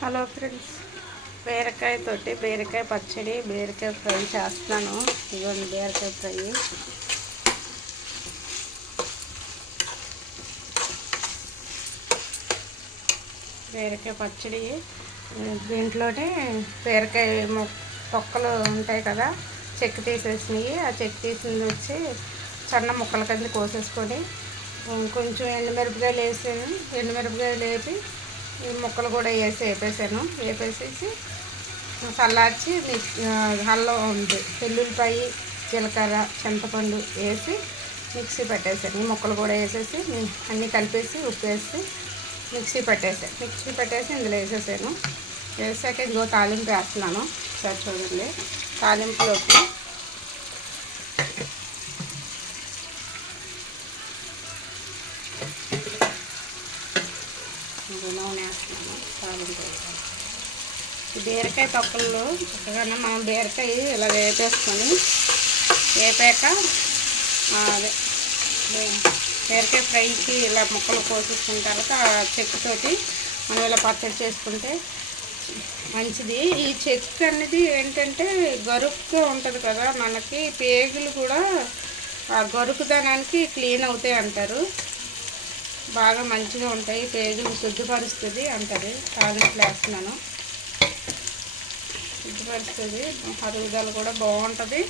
Hello friends, బీరకాయతోటి బీరకాయ పచ్చడి, బీరకాయ ఫ్రై చేస్తాను. ఇదిగోండి బీరకాయ ఫ్రై. బీరకాయ పచ్చడి దీంట్లోనే బీరకాయ తొక్కలు ఉంటాయి కదా, చెక్కు తీసేసినవి. ఆ చెక్కు తీసింది వచ్చి సన్న ముక్కల కింద కోసేసుకొని కొంచెం ఎండుమిరపకాయలు వేసాను. ఎండుమిరపకాయలు వేపి ఈ ముక్కలు కూడా వేపేసాను. వేపేసేసి చల్లార్చి అల్లం ఉంది, వెల్లుల్లిపాయ, జీలకర్ర, చింతపండు వేసి మిక్సీ పెట్టేసాను. ఈ ముక్కలు కూడా వేసేసి అన్నీ కలిపేసి ఉప్పు వేసి మిక్సీ పెట్టేసి ఇందులో వేసేసాను. వేసాక ఇదిగో తాలింపు వేస్తున్నాను. ఒకసారి చూడండి. తాలింపులోకి నూనె వేస్తున్నాను. తాలింపు ఈ బీరకాయ తొక్కల్లో చక్కగా మనం బీరకాయ ఇలా వేపేసుకొని వేపాక అదే బీరకాయ ఫ్రైకి ఇలా ముక్కలు కోసేసుకున్న తర్వాత చెక్కుతోటి మనం ఇలా పచ్చడి చేసుకుంటే మంచిది. ఈ చెక్కు అనేది ఏంటంటే గరుకుగా ఉంటుంది కదా, మనకి పేగులు కూడా ఆ గరుకుదనానికి క్లీన్ అవుతాయి అంటారు. బాగా మంచిగా ఉంటాయి, పేగులు శుద్ధిపరుస్తుంది అంటారు. తాలింపులు వేస్తున్నాను. శుద్ధిపరుస్తుంది, అరుగుదల కూడా బాగుంటుంది,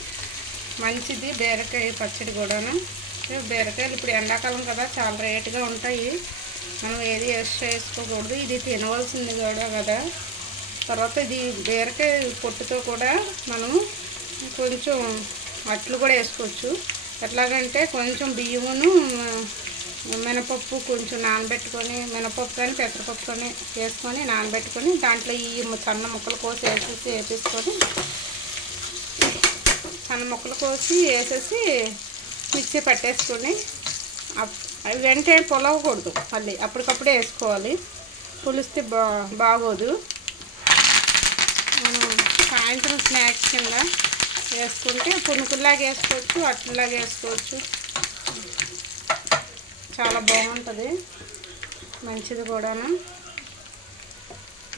మంచిది బీరకాయ పచ్చడి కూడాను. బీరకాయలు ఇప్పుడు ఎండాకాలం కదా, చాలా రేటుగా ఉంటాయి. మనం ఏది ఎక్స్ట్రా వేసుకోకూడదు. ఇది తినవలసింది కూడా కదా. తర్వాత ఇది బీరకాయ పొట్టుతో కూడా మనం కొంచెం అట్లు కూడా వేసుకోవచ్చు. ఎట్లాగంటే కొంచెం బియ్యమును మినపప్పు కొంచెం నానబెట్టుకొని, మినపప్పు కానీ పెసరపప్పు కానీ వేసుకొని నానబెట్టుకొని దాంట్లో ఈ సన్న ముక్కలు కోసి వేసేసి సన్న ముక్కలు కోసి వేసేసి మిక్సీ పట్టేసుకొని అవి వెంటనే పొలవకూడదు, మళ్ళీ అప్పటికప్పుడే వేసుకోవాలి. పులిస్తే బాగోదు. మనం సాయంత్రం స్నాక్స్ కింద వేసుకుంటే పునుకుల్లాగా వేసుకోవచ్చు, అట్లలాగా వేసుకోవచ్చు. చాలా బాగుంటుంది, మంచిది కూడాను.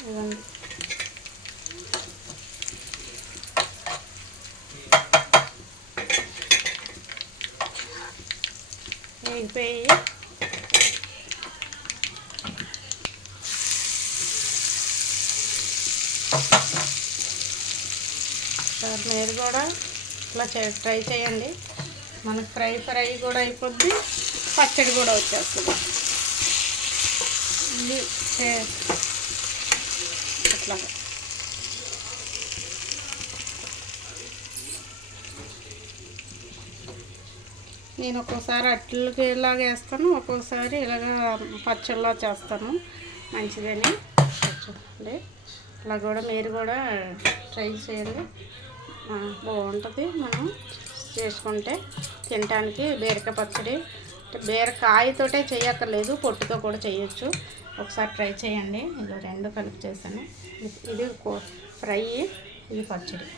ఇదండి వేగిపోయి మీరు కూడా ఇట్లా ట్రై చేయండి. మనకు ఫ్రై కూడా అయిపోద్ది, పచ్చడి కూడా వచ్చేస్తుంది. ఇది అట్లా నేను ఒక్కోసారి అట్లకి ఇలాగ వేస్తాను, ఒక్కోసారి ఇలాగ పచ్చళ్ళలో చేస్తాను. మంచిదని చూడండి. అలా కూడా మీరు కూడా ట్రై చేయండి, బాగుంటుంది. మనం చేసుకుంటే తినడానికి బీరకాయ పచ్చడి బీరకాయతోటే చేయక్కర్లేదు, పొట్టుతో కూడా చేయొచ్చు. ఒకసారి ట్రై చేయండి. ఇది రెండు కలిపి చేశాను. ఇది ఫ్రై, ఇది పచ్చడి.